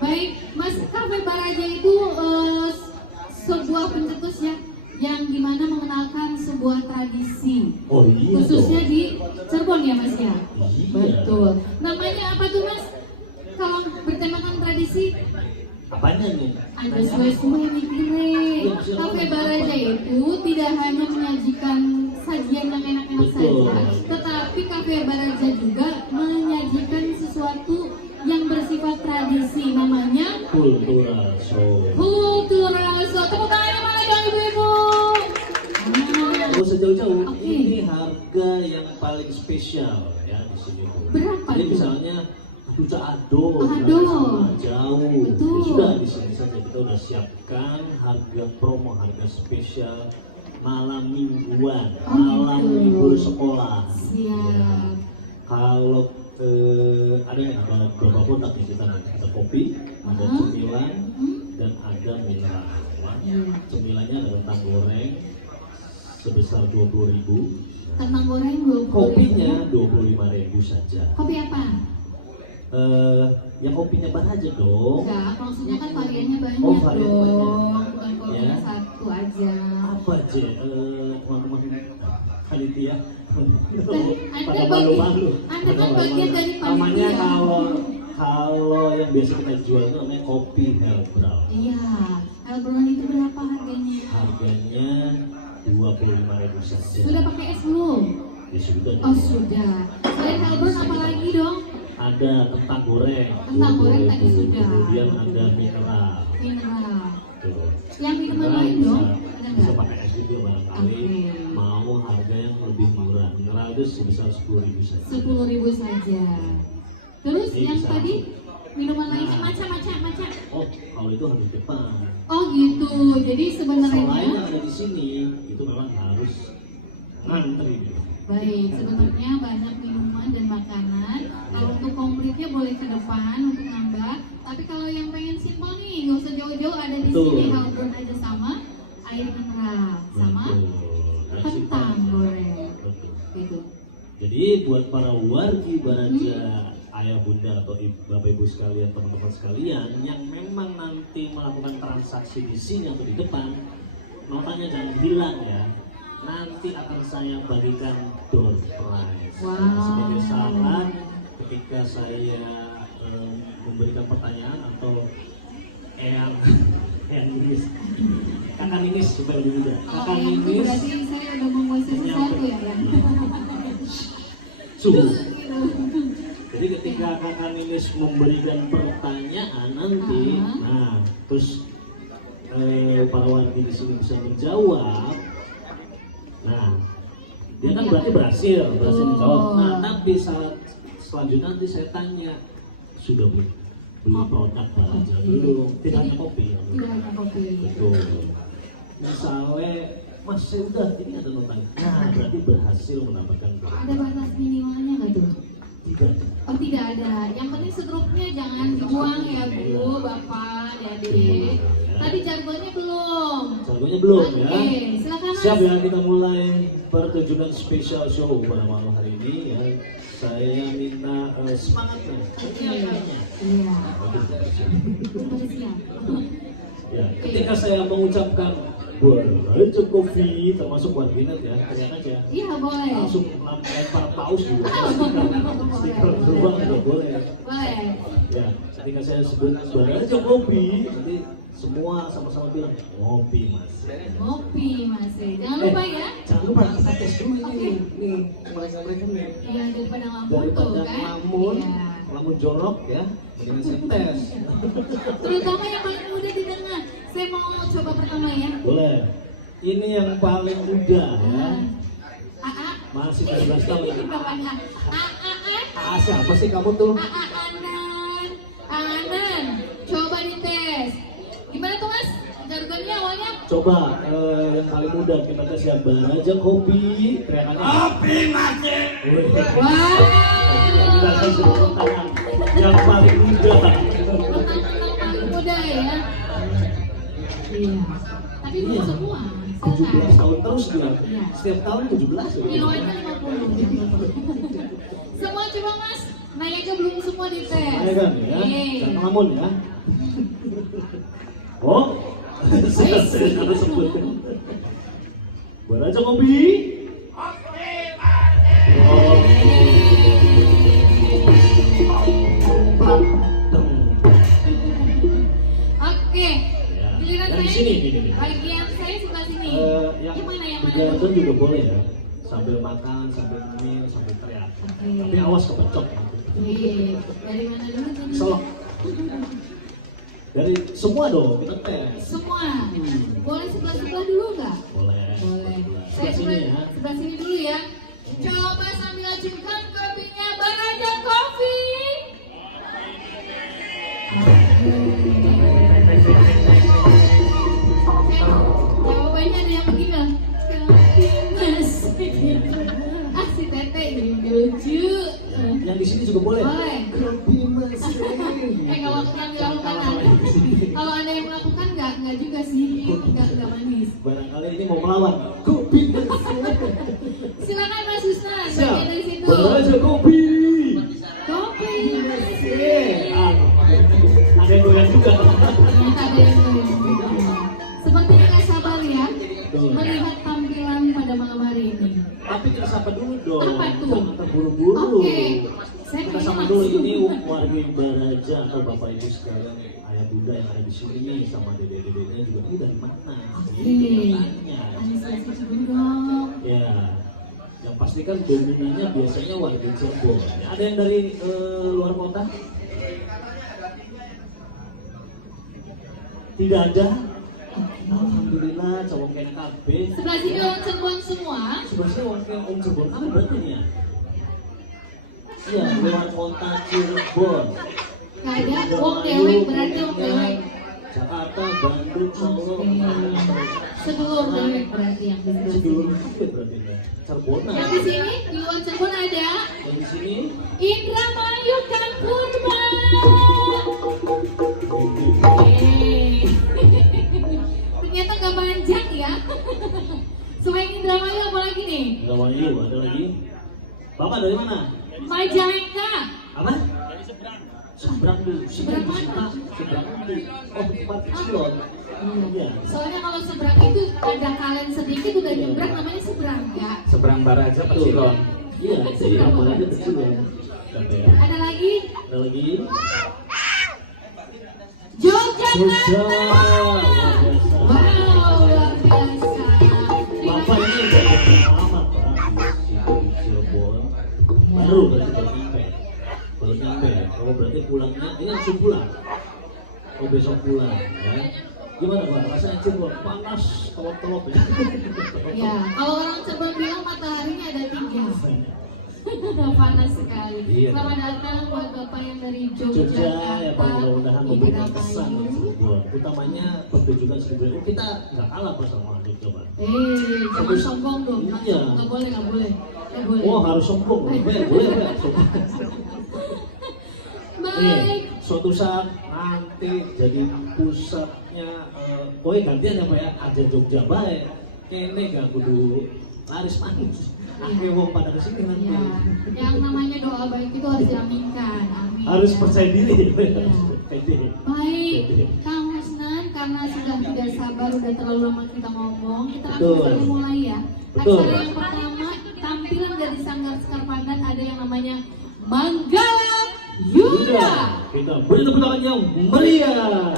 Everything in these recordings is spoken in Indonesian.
Baik, Mas, Cafe Baraja itu sebuah pencetus ya, yang dimana mengenalkan sebuah tradisi. Oh iya. Khususnya dong. di Cirebon ya Mas ya? Iya. Betul. Namanya apa tuh Mas? Kalau bertemakan tradisi? Apanya nih? Ada sesuai nih kire. Cafe Baraja itu tidak hanya menyajikan sajian yang enak-enak Betul. saja, tetapi Cafe Baraja juga menyajikan sesuatu yang bersifat tradisi, namanya Kultural show. Kultural Show. Tepuk tangan mana dong ibu-ibu? Oh sejauh-jauh, Oke. ini harga yang paling spesial ya di sini tuh. Berapa Jadi tuh? misalnya Duca Ado, Ado. sama jauh. Betul. Ya sudah di sini saja kita udah siapkan harga promo, harga spesial malam mingguan, Oh, malam gitu. libur sekolah. Siap. Kalau ada beberapa produk nih kita nih. Ada kopi, ada Hah? cemilan, dan ada mineral. Ya. Iya. Cemilannya ada kentang goreng sebesar 20.000. Kentang goreng 20.000. Kopinya 25.000 saja. Kopi apa? Yang kopinya Baraja dong. Enggak, maksudnya kan variannya banyak Oh, varian dong. banyak. Bukan kopinya Ya. satu aja. Apa aja teman-teman panitia? Anda Pada bagi- malu-malu. Anda kan Pada bagian malu-malu. dari Namanya panitia. kalau yang biasa kita jual itu namanya kopi Helbrow. Iya. Elbron itu berapa harganya? Harganya 25.000 saja. Sudah pakai es belum? Ya sudah. Oh sudah. Selain Elbron apa lagi dong? Ada kentang goreng. Kentang goreng tadi 20.000. sudah. Kemudian ada mineral. Mineral. Tuh. Yang minuman Mineral lain dong? Ada bisa nggak? pakai es juga barangkali. Oke. Mau harga yang lebih murah. Mineral itu sebesar 10.000 saja. 10.000 saja. Terus Ini yang bisa. tadi minuman lainnya macam-macam. Oh, kalau itu harus di depan. Oh gitu. Jadi Selain sebenarnya yang ada di sini, itu memang harus ngantri. baik, sebenarnya banyak minuman dan makanan. Kalau untuk komplitnya boleh ke depan untuk nambah. Tapi kalau yang pengen simpel nih, nggak usah jauh-jauh, ada di Betul. sini Halbron aja sama air mineral sama Betul. kentang goreng. Betul. Gitu. Jadi buat para wargi Baraja, ayah bunda atau bapak ibu sekalian, teman-teman sekalian yang memang nanti melakukan transaksi di sini atau di depan, notanya jangan hilang ya. Nanti akan saya bagikan door prize. Wow. Sebagai syarat ketika saya memberikan pertanyaan atau eyang Ninis, kakak Ninis supaya lebih mudah. Oh, Kakak yang itu Ninis berarti saya udah menguasai sesuatu ya kan? suhu. Jadi ketika kakak Ninis memberikan pertanyaan nanti, nah terus para warga di sini bisa menjawab, nah dia kan berarti berhasil menjawab. Nah tapi saat selanjutnya nanti saya tanya, sudah beli produk Baraja belum? Tidak hanya kopi. Tidak hanya kopi. Betul. Misalnya Mas saya udah ini ada notanya. Nah berarti berhasil mendapatkan Ada produk. batas minimalnya nggak tuh? Tidak. Oh tidak ada. Yang penting struknya jangan dibuang ya Bu, Bapak, Adik. Tadi jargonnya belum. Jargonnya belum ya. Oke, silakan Mas. Siap ya, kita mulai pertunjukan spesial show pada malam hari ini ya. Saya minta semangatnya. Iya. Sudah siap. Ya, ketika saya mengucapkan Baraja Coffee termasuk warginet ya, teriak aja. Iya boleh. Langsung lempar paus juga. Oh, Stiker boleh. terbang juga boleh. Boleh. Ya, ketika saya sebut Baraja Kopi, nanti semua sama-sama bilang ngopi mas. Ngopi masih. Jangan lupa ya. Jangan lupa kita tes dulu ini. Nih, mereka nih. Iya daripada ngelamun tuh Daripada kan. lamun, Iya. lamun jorok ya, mendingan saya tes. Terutama yang paling muda di tengah. Saya mau coba pertama ya. Boleh. Ini yang paling muda ya. AA. Masih 17 tahun. Bapaknya. AA. Siapa sih kamu tuh? Anan. Anan. Coba dites. Gimana tuh Mas? Jargonnya awalnya? Coba yang paling muda kita tes ya. Baraja Kopi. Teriakannya. Kopi masih. Wah. Kita tes dulu tangan yang paling muda. Mentang-mentang paling muda ya. Iya. Tapi belum Iya. semua. 17 tahun terus dia. Iya. Setiap tahun 17 ya. Kiloannya 50. Semua coba Mas. Naik aja belum semua dites. Ayo kan ya. Oke. Jangan ngelamun ya. Oh, saya harus sebutkan. Baraja kopi. Oke, giliran Yang di saya sini, nih. gini. Bagian saya sebelah sini. Yang mana Garden juga boleh ya, sambil makan, sambil ngemil, sambil teriak. Oke. Tapi awas kepecok. Dari mana dulu tadi? Selok. Dari semua dong, kita tes. Semua. Boleh sebelah dulu nggak? Boleh. Boleh. Saya Sebelah sini ya. sebelah sini dulu ya. Coba sambil ajukan kopinya Baraja Coffee. Jawabannya ada yang begini loh. Kopi mas. Ah si Tete ini lucu. Yang di sini juga boleh. Boleh. Kopi mas. Kalau yang dilakukan kalau ada yang melakukan nggak juga sih, nggak manis. Barangkali ini mau melawan. Kopi mas. Silakan Mas Susnan, Siap. bagian dari situ. Baraja kopi. Kopi. Ada yang doyan juga. Ternyata ada yang lain. Sepertinya nggak sabar ya Betul. melihat tampilan pada malam hari ini. Tapi kita sapa dulu dong. Apa tuh? Jangan terburu-buru. Oke. Saya Kita pengen sama dulu langsung. ini warga Baraja atau bapak ibu sekalian, ayah bunda yang ada di sini nih, sama dede-dedenya juga ini dari mana? Oke. Ini tanya. Anissa dulu dong. Ya, yang pasti kan dominannya biasanya warga Cirebon. Ya, ada yang dari luar kota? Tidak ada. Alhamdulillah, cowok kena KB. Sebelah sini orang Cirebon semua. Sebenarnya warga Om Cirebon apa berarti nih ya? Iya, luar kota Cirebon. Nggak ada. Wong dewek berarti wong dewek. Jakarta, Bandung, Solo, Sedulur dewek berarti yang di sebelah sebelum sini. itu ya berarti ya. Cirebon. Yang di sini di luar Cirebon ada Yang di sini. Indramayu dan Purba. Ternyata nggak panjang ya. Selain Indramayu apa lagi nih? Indramayu, ada lagi. Bapak dari mana? Majalengka. Apa? Seberang dulu. Seberang mana? Seberang dulu. Oh, tempat Cilon. Iya. Soalnya kalau seberang itu ada kalian sedikit udah nyebrang namanya seberang ya. Seberang Baraja Betul. Pecilon. Iya, seberang mana ada Cilon. Ada ya. Ada lagi Ada lagi. Yogyakarta. Jogja. Wow, luar biasa. Bapak ini udah lama Pak di Cirebon. Baru berarti baru nyampe. Baru nyampe. Kalau berarti pulangnya ini langsung pulang. Oh besok pulang ya. Gimana Pak? Rasanya Cirebon panas telop-telop ya. Ya, kalau orang Cirebon bilang mataharinya ada 3. Panas sekali. Iya. Selamat datang buat Bapak yang dari Jogja ya Yogyakarta. Pak, mudah-mudahan memberikan kesan di Indramayu. Cirebon. Utamanya pertunjukan Cirebon. Oh, kita nggak kalah Pak sama Jogja Pak. Jangan sombong dong. Iya. Nggak boleh, nggak boleh. Nggak boleh. Oh harus sombong. Boleh Pak. Sombong. Baik. Suatu saat nanti jadi pusatnya pokoknya gantian ya Pak ya, ada Jogja baik kene gak kudu laris manis akhirnya wong pada kesini nanti Ya, yang namanya doa baik itu harus diaminkan. Amin. harus ya. percaya diri Iya. pede. Baik, Kang Husnan, karena sudah tidak sabar, udah terlalu lama kita ngomong, kita Betul. langsung saja mulai ya. Betul. Acara yang pertama, tampilan dari Sanggar Sekar Pandan ada yang namanya Manggala Yuda. Kita beri tepuk tangan yang meriah.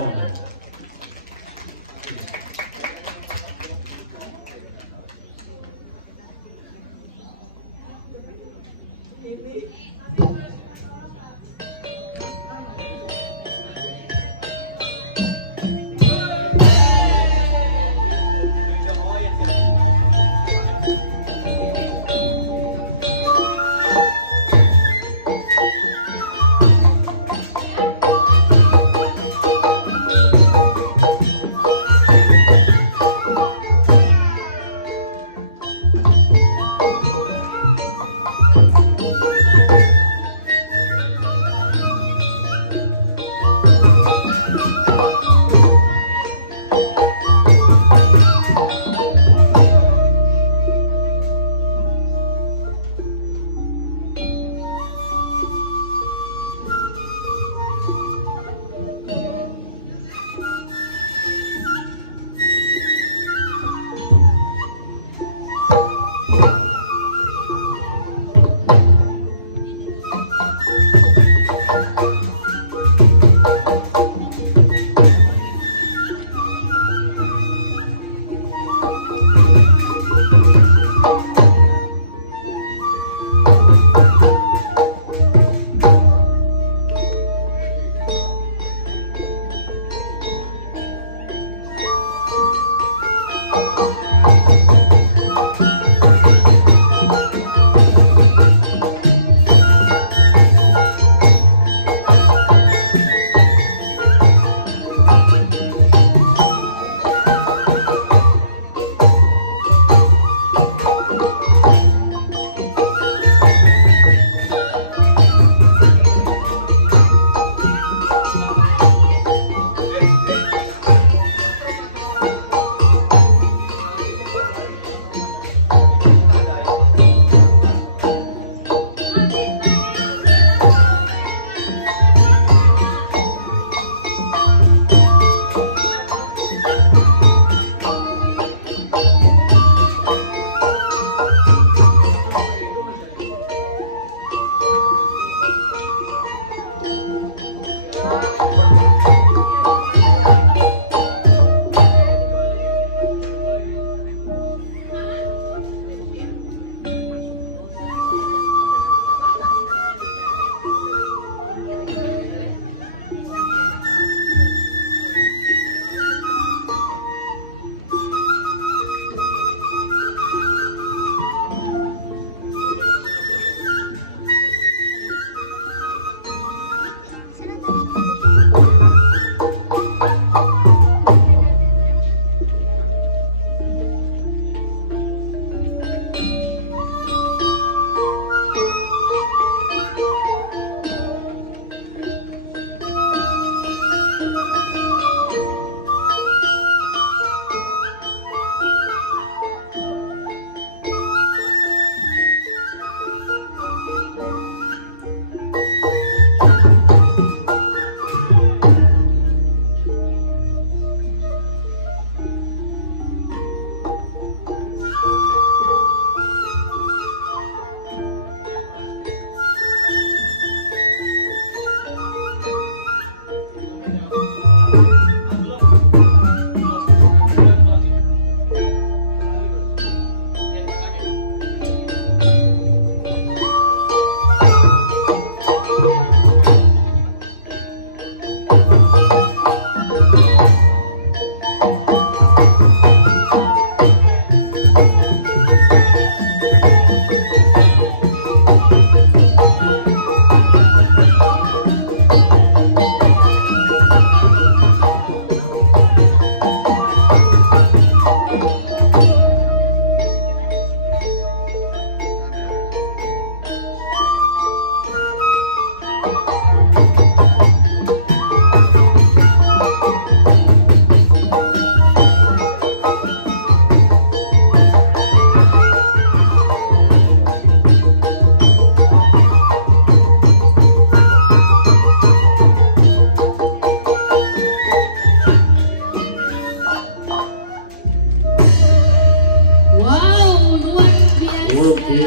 Wow, luar biasa. Oke.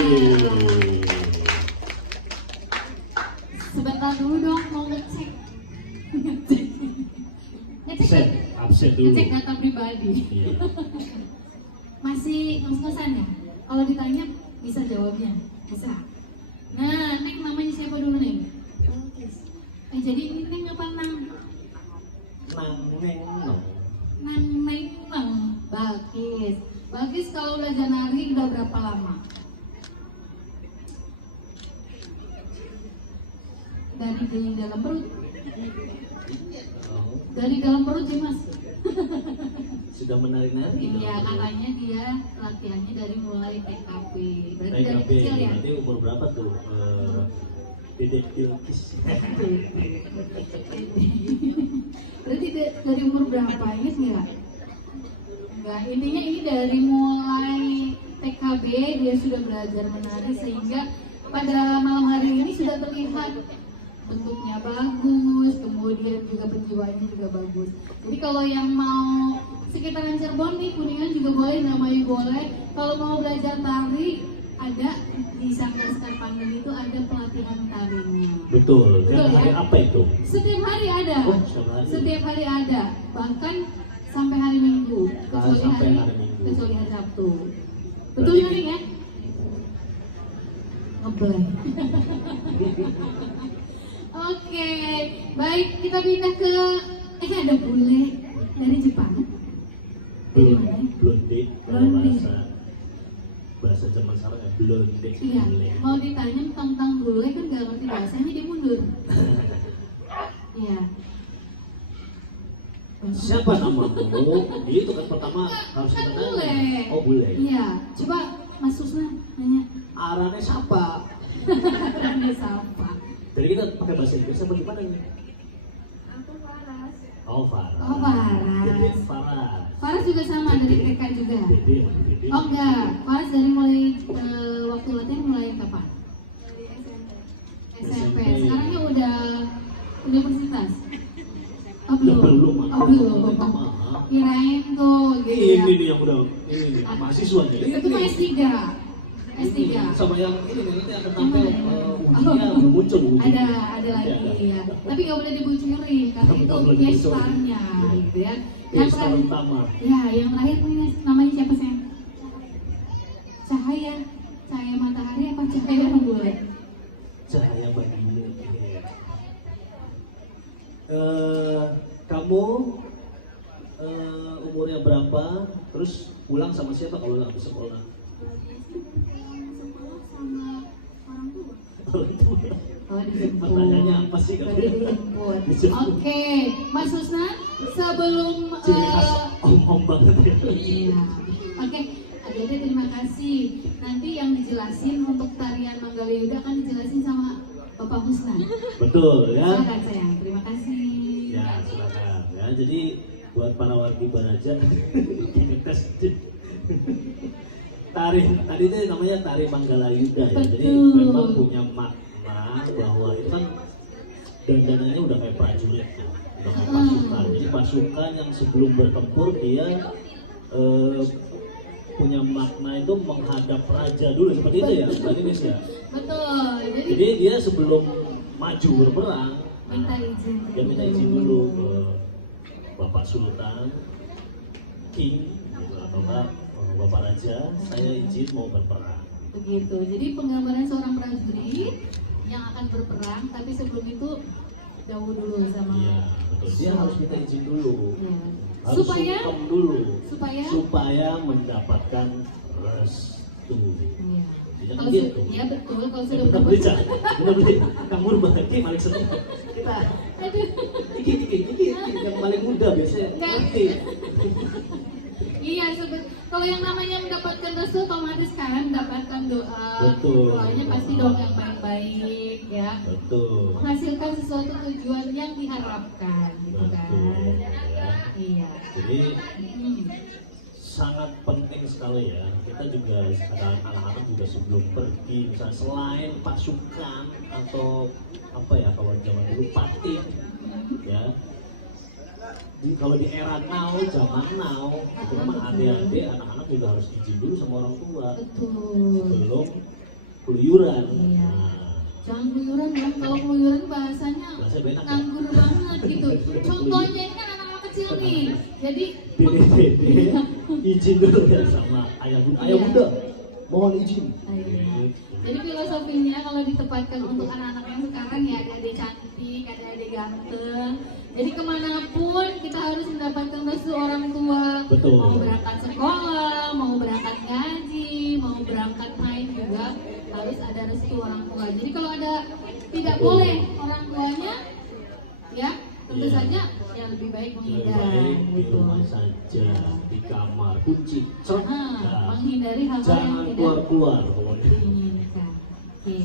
Sebentar dulu dong, mau ngecek. Ngecek. Absen, absen dulu. Ngecek data pribadi. Iya. Masih ngos-ngosan ya? Kalau ditanya bisa jawabnya, bisa. Nah, Neng namanya siapa dulu Neng? Jadi ini Neng apa Nang? Nang neng nong. Nang Neng Nang. Balkis. Balkis kalau belajar nari udah berapa lama? Dari dalam perut? Oh, Dari dalam perut sih Mas. sudah menari-nari. Iya, katanya dia latihannya dari mulai TKP. Berarti dari TKP, kecil ya? berarti umur berapa tuh? Dedek Bilkis. Berarti dari umur berapa? Ingat nggak? Enggak, intinya ini dari mulai TKB dia sudah belajar menari sehingga pada malam hari ini sudah terlihat bentuknya bagus, kemudian juga penjiwaannya juga bagus. Jadi kalau yang mau sekitaran Cirebon nih, Kuningan juga boleh, namanya boleh. Kalau mau belajar tari, ada di Sanggar Sekar Pandan itu ada pelatihan tarinya. Betul. Betul, Dan hari ya? apa itu? Setiap hari ada. Oh, setiap hari. Setiap hari ada. Bahkan sampai hari Minggu, kecuali sampai hari, hari Minggu. kecuali hari Sabtu. Betul Berarti- nggak ya? Ngeblank. Oke, baik kita pindah ke ada bule dari Jepang. Dari mana? Blonde, kalau Blonde. bahasa zaman sekarang ya blonde. Iya, Blonde. mau ditanya tentang bule kan gak ngerti bahasanya dia mundur. Iya. Siapa namamu? Itu kan pertama harus Kan kita bule. tanya. Oh bule. Iya, coba Mas Susna nanya. Arane siapa? Rani Sapa. Jadi kita pakai bahasa Inggris apa gimana nih? Aku Faras. Oh Farah. Oh, Faras. Dede Farah. Faras juga sama dari TK juga. Dede. Oh enggak, Faras dari mulai waktu latihan mulai kapan? Dari SMP. SMP. Sekarangnya udah universitas. Oh Belum. belum. Oh belum. Ah. Kirain tuh gitu ya. Ini nih yang udah ini nih mahasiswa nih. Itu mah S3. S3. Sama yang ini nih nanti akan Yang tampil mana? ujinya belum muncul. Ada lagi ya. Tapi nggak boleh dibocorin karena Nggak itu boleh dia dibocorin. starnya gitu ya. Yang Yang star terakhir, utama. ya yang terakhir ini namanya siapa sih? Cahaya, cahaya matahari apa cahaya rembulan? Cahaya bagimu. Kamu umurnya berapa? Terus pulang sama siapa kalau nggak bisa sekolah? Sekolah sama orang tua. Orang tua. Oh dijemput. Pertanyaannya apa sih? Berarti dijemput. Dijemput. Oke, Mas Susna sebelum Ciri khas om banget ya. iya. Oke, Adik-adik terima kasih. Nanti yang dijelasin untuk tarian Manggalayuda akan dijelasin sama Bapak Husna. Betul ya. Silakan sayang, terima kasih. Ya silakan ya. Jadi buat para wargi Baraja kita tes tari tadi itu namanya tari Manggalayuda ya. Jadi Betul. memang punya makna bahwa itu kan dandanannya udah kayak prajurit ya. Udah kayak pasukan. Jadi pasukan yang sebelum bertempur dia punya makna itu menghadap raja dulu seperti itu ya Mbak Ninis ya. Betul. Jadi dia sebelum maju berperang minta izin. dia minta izin dulu ke Sultan, King, gitu, atau enggak Bapak Raja, saya izin mau berperang. Begitu. Jadi penggambaran seorang prajurit yang akan berperang, tapi sebelum itu jauh dulu sama. Iya, betul. Dia harus minta izin dulu. Ya. Harus Supaya sungkem dulu. supaya mendapatkan restu. Iya. Jadi kan Kalau gitu. ya betul kalau sudah Benar berapa beli, Cak. Benar beli. Kamu berarti paling seneng. Kita Aduh. iki yang paling muda biasanya. Enggak. Ngerti. Iya, kalau yang namanya mendapatkan restu otomatis kan mendapatkan doa. Betul. Doanya pasti doa yang baik-baik ya. Betul. Menghasilkan sesuatu tujuan yang diharapkan gitu kan. Betul. Ya. Iya. Jadi Hmm. sangat penting sekali ya. Kita juga anak-anak juga sebelum pergi, misalnya selain pasukan atau apa ya kalau zaman dulu patim, ya. Kalau di era now, zaman now, itu memang adik-adik, anak-anak juga harus izin dulu sama orang tua Betul. sebelum keluyuran. Iya. Nah, Jangan keluyuran kan, kalau keluyuran bahasanya bahasa benak ya. nganggur banget gitu. Contohnya ini kan anak-anak kecil nih. Jadi Dede, izin dulu ya sama ayah bunda. Ayah Iya. bunda, mohon izin. Iya. Jadi filosofinya kalau ditempatkan untuk anak-anak yang sekarang ya adik-adik cantik, adik-adik ganteng. Jadi kemanapun kita harus mendapatkan restu orang tua. Betul. Mau berangkat sekolah, mau berangkat ngaji, mau berangkat main juga harus ada restu orang tua. Jadi kalau ada tidak Betul. boleh orang tuanya, ya tentu Iya. saja yang lebih baik Lebih menghindar. baik di Gitu. rumah saja, di kamar, kunci, Menghindari hal-hal yang jangan tidak keluar-keluar pokoknya. diinginkan. Oke.